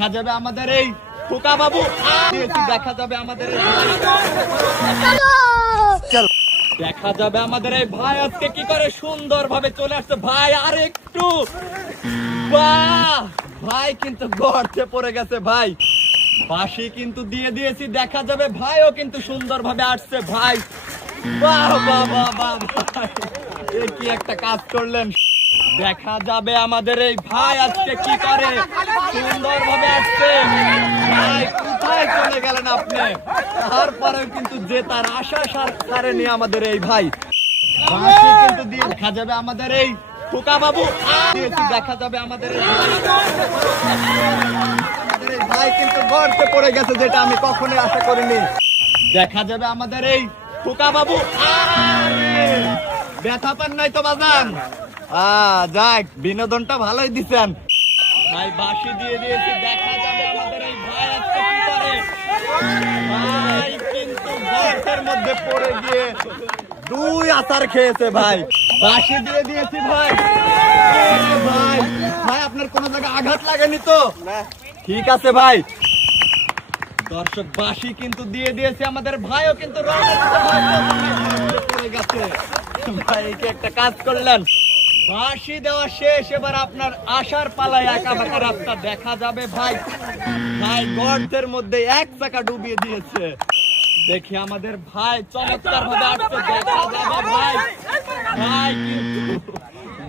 দেখা যাবে আমাদের এই খোকা বাবু, দেখা যাবে আমাদের দেখা যাবে আমাদের এই ভাই আজকে কি করে সুন্দর ভাবে চলে আসছে ভাই। আর একটু বাহ, ভাই কিন্তু গর্তে পড়ে গেছে ভাই। বাঁশি কিন্তু দিয়ে দিয়েছি, দেখা যাবে ভাইও কিন্তু সুন্দর ভাবে আসছে ভাই। বাহ বাহ বাহ বাহ ভাই, এ কি একটা কাজ করলেন। দেখা যাবে আমাদের এই ভাই আজকে কি করে সুন্দর ভাবে আসছে ভাই। কোথায় চলে গেলেন আপনি? তারপরেও কিন্তু যে তার আশা ছাড়েনি আমাদের এই ভাই। বাঁশি কিন্তু দিয়ে দেখা যাবে আমাদের এই খোকা বাবু, দেখা যাবে আমাদের এই ভাই কিন্তু গর্তে পড়ে গেছে, যেটা আমি কখনোই আশা করিনি। দেখা যাবে আমাদের এই খোকা বাবু, ব্যথা পান নাই তো বাজান? যাক, বিনোদনটা ভালোই দিচ্ছেন ভাই। বাঁশি দিয়ে দিয়েছি, দেখা যাবে আমাদের এই ভাই আজকে কি করে। ভাই কিন্তু গর্তের মধ্যে পড়ে গিয়ে 2 আচার খেয়েছে ভাই। বাঁশি দিয়ে দিয়েছি ভাই। ভাই ভাই আপনার কোন জায়গায় আঘাত লাগেনি তো? ঠিক আছে ভাই। দর্শক বাঁশি কিন্তু দিয়ে দিয়েছে, আমাদের ভাইও কিন্তু পড়ে গেছে ভাই। কি একটা কাজ করলেন। বাঁশি দেওয়া শেষ, এবার আপনার আসার পালায় একা বাঁকা রাস্তা। দেখা যাবে ভাই, ভাই গর্তের মধ্যে 1 চাকা ডুবিয়ে দিয়েছে। দেখি আমাদের ভাই চমৎকার ভাবে আসছে। দেখা যাবে ভাই, ভাই কিন্তু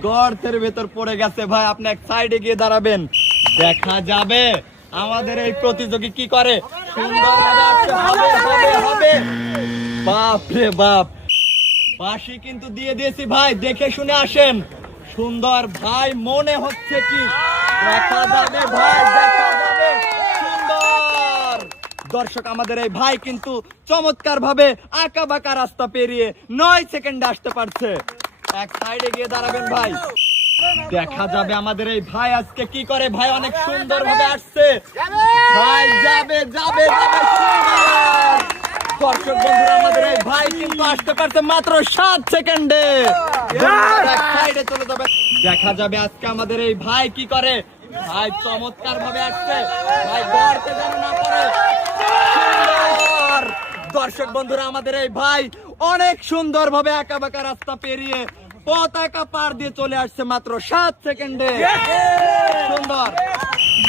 গর্তের ভেতর পড়ে গেছে ভাই। আপনি এক সাইডে গিয়ে দাঁড়াবেন। দেখা যাবে আমাদের এই প্রতিযোগী কি করে সুন্দর ভাবে আসছে। হবে হবে হবে, বাপ রে বাপ। বাঁশি কিন্তু দিয়ে দিয়েছি ভাই, দেখে শুনে আসেন। সুন্দর ভাই মনে হচ্ছে কি, দেখা যাবে ভাই, দেখা যাবে সুন্দর। দর্শক আমাদের এই ভাই কিন্তু চমৎকার ভাবে আঁকা বাঁকা রাস্তা পেরিয়ে 9 সেকেন্ডে আসতে পারছে। এক সাইডে গিয়ে দাঁড়াবেন ভাই। দেখা যাবে আমাদের এই ভাই আজকে কি করে। ভাই অনেক সুন্দর ভাবে আসছে ভাই। যাবে যাবে যাবে সুন্দর। দর্শক বন্ধুরা আমাদের এই ভাই কিন্তু আসতে পারছে মাত্র 7 সেকেন্ডে। সাইডে চলে যাবে। দেখা যাবে আজকে আমাদের এই ভাই কি করে। ভাই চমৎকার ভাবে আসছে ভাই, গর্তে যেন না পড়ে। সুন্দর। দর্শক বন্ধুরা আমাদের এই ভাই অনেক সুন্দর ভাবে আঁকা বাঁকা রাস্তা পেরিয়ে পতাকা পার দিয়ে চলে আসছে মাত্র 7 সেকেন্ডে। সুন্দর।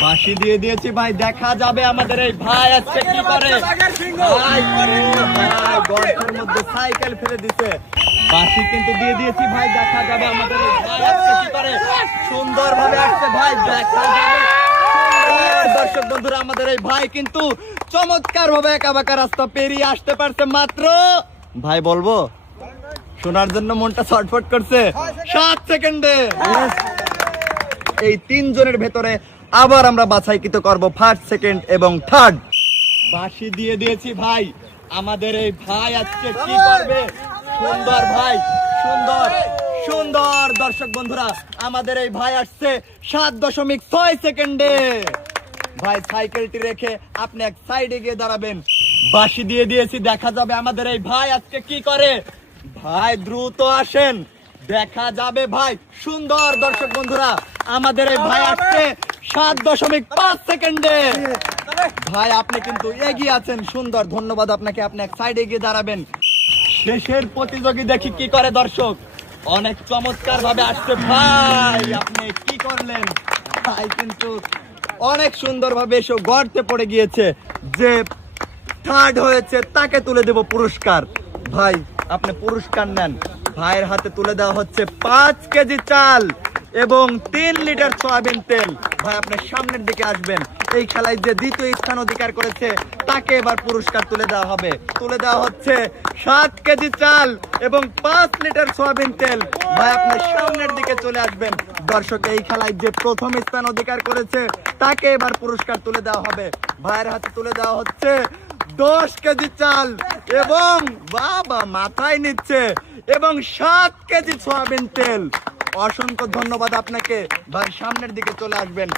বাঁশি দিয়ে দিয়েছি ভাই, দেখা যাবে আমাদের এই ভাই আজকে কি করে। ভাই গর্তের মধ্যে সাইকেল ফেলে দিছে। বাঁশি কিন্তু দিয়ে দিয়েছি ভাই, দেখা যাবে আমাদের এই ভাই আজকে কি করে সুন্দর ভাবে আসছে ভাই। দেখা যাবে। দর্শক বন্ধুরা আমাদের এই ভাই কিন্তু চমৎকার ভাবে একা বাঁকা রাস্তা পেরিয়ে আসতে পারছে মাত্র, ভাই বলবো শোনার জন্য মনটা ছটফট করছে, 7 সেকেন্ডে। এই 3 জনের ভেতরে আবার আমরা বাছাইকৃত করব 1st, 2nd এবং 3rd। বাঁশি দিয়ে দিয়েছি ভাই, আমাদের এই ভাই আজকে কি করবে। সুন্দর ভাই, সুন্দর সুন্দর। দর্শক বন্ধুরা আমাদের এই ভাই আসছে 7.6 সেকেন্ডে। ভাই সাইকেলটি রেখে আপনি এক সাইডে গিয়ে দাঁড়াবেন। বাঁশি দিয়ে দিয়েছি, দেখা যাবে আমাদের এই ভাই আজকে কি করে। ভাই দ্রুত আসেন, দেখা যাবে ভাই সুন্দর। দর্শক বন্ধুরা আমাদের এই ভাই আসছে 7.5 সেকেন্ডে। ভাই আপনি কিন্তু এগিয়ে আছেন, সুন্দর, ধন্যবাদ আপনাকে। আপনি এক সাইডে গিয়ে দাঁড়াবেন। শেষের প্রতিযোগী দেখি কি করে। দর্শক অনেক চমৎকার ভাবে আসছে ভাই, আপনি কি করলেন। ভাই কিন্তু অনেক সুন্দর ভাবে এসে গর্তে পড়ে গিয়েছে। যে 3rd হয়েছে তাকে তুলে দেব পুরস্কার। ভাই আপনি পুরস্কার নেন। ভাইয়ের হাতে তুলে দেওয়া হচ্ছে 5 কেজি চাল এবং 3 লিটার সয়াবিন তেল। ভাই আপনি সামনের দিকে আসবেন। এই খেলায় যে 2য় স্থান অধিকার করেছে তাকে এবার পুরস্কার তুলে দেওয়া হবে। তুলে দেওয়া হচ্ছে 7 কেজি চাল এবং 5 লিটার সয়াবিন তেল। ভাই আপনি সামনের দিকে চলে আসবেন। দর্শক এই খেলায় যে 1ম স্থান অধিকার করেছে তাকে এবার পুরস্কার তুলে দেওয়া হবে। ভাইয়ের হাতে তুলে দেওয়া হচ্ছে 10 কেজি চাল এবং বাবা মাথায় নিচ্ছে এবং 7 কেজি সয়াবিন তেল। অসংখ্য ধন্যবাদ আপনাকে। ভাই সামনের দিকে চলে আসবেন।